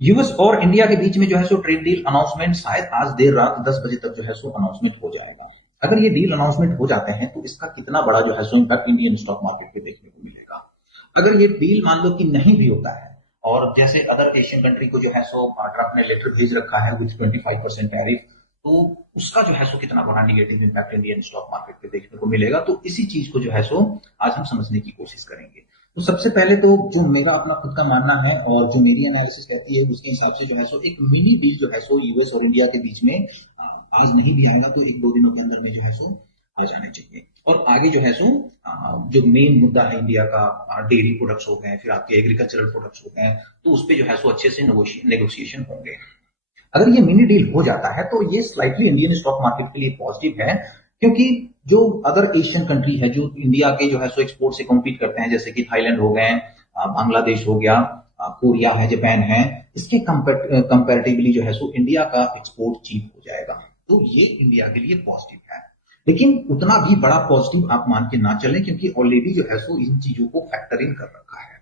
US और India के बीच में जो है सो ट्रेड डील अनाउंसमेंट शायद आज देर रात 10 बजे तक जो है सो अनाउंसमेंट हो जाएगा। अगर ये डील अनाउंसमेंट हो जाते हैं तो इसका कितना बड़ा जो है सो इम्पैक्ट इंडियन स्टॉक मार्केट पे देखने को मिलेगा। अगर ये डील मान लो कि नहीं भी होता है और जैसे अदर एशियन कंट्री को जो है सो ट्रम्प ने लेटर भेज रखा है विद 25% टैरिफ, तो उसका जो है सो कितना बड़ा negative impact Indian stock market पे देखने को मिलेगा, तो इसी चीज को जो है सो आज हम समझने की कोशिश करेंगे। तो सबसे पहले तो जो मेरा अपना खुद का मानना है और जो मेरी एनालिसिस कहती है उसके हिसाब से जो है सो एक मिनी डील जो है सो यूएस और इंडिया के बीच में आज नहीं भी आएगा तो एक दो दिनों के अंदर में जो है सो आ जाना चाहिए। और आगे जो है सो जो मेन मुद्दा है इंडिया का, डेयरी प्रोडक्ट्स हो गए, फिर आपके एग्रीकल्चरल प्रोडक्ट्स हो गए, तो उस पर जो है सो अच्छे से नेगोशिएशन होंगे। अगर ये मिनी डील हो जाता है तो ये स्लाइटली इंडियन स्टॉक मार्केट के लिए पॉजिटिव है, क्योंकि जो अदर एशियन कंट्री है जो इंडिया के जो है सो एक्सपोर्ट से कम्पीट करते हैं, जैसे कि थाईलैंड हो गए, बांग्लादेश हो गया, कोरिया है, जापान है, इसके कंपैरेटिवली जो है सो इंडिया का एक्सपोर्ट चीप हो जाएगा। तो ये इंडिया के लिए पॉजिटिव है, लेकिन उतना भी बड़ा पॉजिटिव आप मान के ना चलें, क्योंकि ऑलरेडी जो है सो इन चीजों को फैक्टर इन कर रखा है।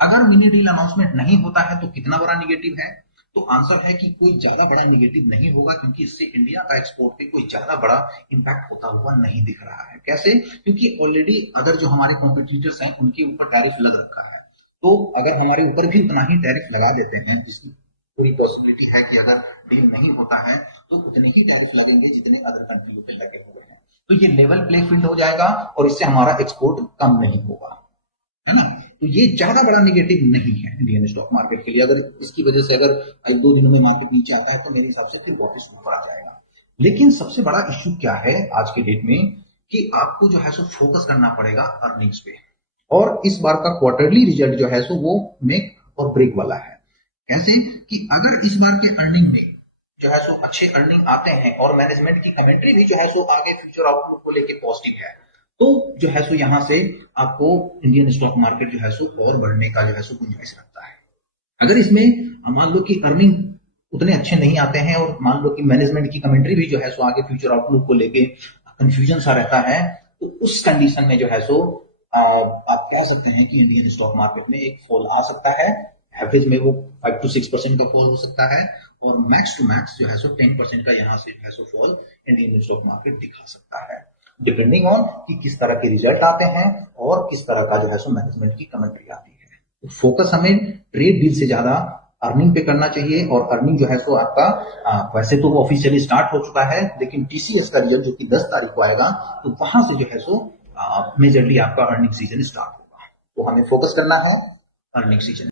अगर मिनी डील अनाउंसमेंट नहीं होता है तो कितना बड़ा निगेटिव है, तो आंसर है कि कोई ज्यादा बड़ा निगेटिव नहीं होगा, क्योंकि इससे इंडिया का एक्सपोर्ट पे कोई ज्यादा बड़ा इंपैक्ट होता हुआ नहीं दिख रहा है। कैसे? क्योंकि ऑलरेडी अगर जो हमारे कॉम्पिटिटर्स हैं उनके ऊपर टैरिफ लग रखा है, तो अगर हमारे ऊपर भी उतना ही टैरिफ लगा देते हैं, जिसकी पूरी पॉसिबिलिटी है कि अगर डील नहीं होता है तो उतने ही टैरिफ लगेंगे जितने अदर कंट्रियों पे लगे हुए हैं, तो ये लेवल प्ले फील्ड हो जाएगा और इससे हमारा एक्सपोर्ट कम नहीं होगा, है ना। तो ये ज्यादा बड़ा निगेटिव नहीं है इंडियन स्टॉक मार्केट के लिए। अगर इसकी वजह से अगर एक दो दिनों में मार्केट नीचे आता है तो मेरे हिसाब से फिर वापस ऊपर आ जाएगा। लेकिन सबसे बड़ा इश्यू क्या है आज के डेट में, कि आपको जो है सो फोकस करना पड़ेगा अर्निंग्स पे, और इस बार का क्वार्टरली रिजल्ट जो है सो वो मेक और ब्रेक वाला है। कैसे? कि अगर इस बार के अर्निंग में जो है सो अच्छे अर्निंग आते हैं और मैनेजमेंट की कमेंट्री भी जो है सो आगे फ्यूचर आउटलुक को लेके पॉजिटिव है, तो जो है सो यहां से आपको इंडियन स्टॉक मार्केट जो है सो और बढ़ने का जो है सो गुंजाइश रखता है। अगर इसमें मान लो कि अर्निंग उतने अच्छे नहीं आते हैं और मान लो कि मैनेजमेंट की कमेंट्री भी जो है सो आगे फ्यूचर आउटलुक को लेके कंफ्यूजन सा रहता है, तो उस कंडीशन में जो है सो आप कह सकते हैं कि इंडियन स्टॉक मार्केट में एक फॉल आ सकता है। एवरेज में वो 5 to 6% का फॉल हो सकता है, और मैक्स टू मैक्स जो है सो 10% का यहाँ से जो है सो फॉल इंडियन स्टॉक मार्केट दिखा सकता है, डिपेंडिंग ऑन कि किस तरह के रिजल्ट आते हैं और किस तरह का जो है सो मैनेजमेंट की कमेंट्री आती है। तो फोकस हमें ट्रेड डील से ज्यादा अर्निंग पे करना चाहिए, और अर्निंग जो है सो आपका वैसे तो वो ऑफिशियली स्टार्ट हो चुका है, लेकिन टीसीएस का रिजल्ट जो कि 10 तारीख को आएगा, तो वहां से जो है सो मेजरली आपका अर्निंग सीजन स्टार्ट होगा। तो हमें फोकस करना है अर्निंग सीजन।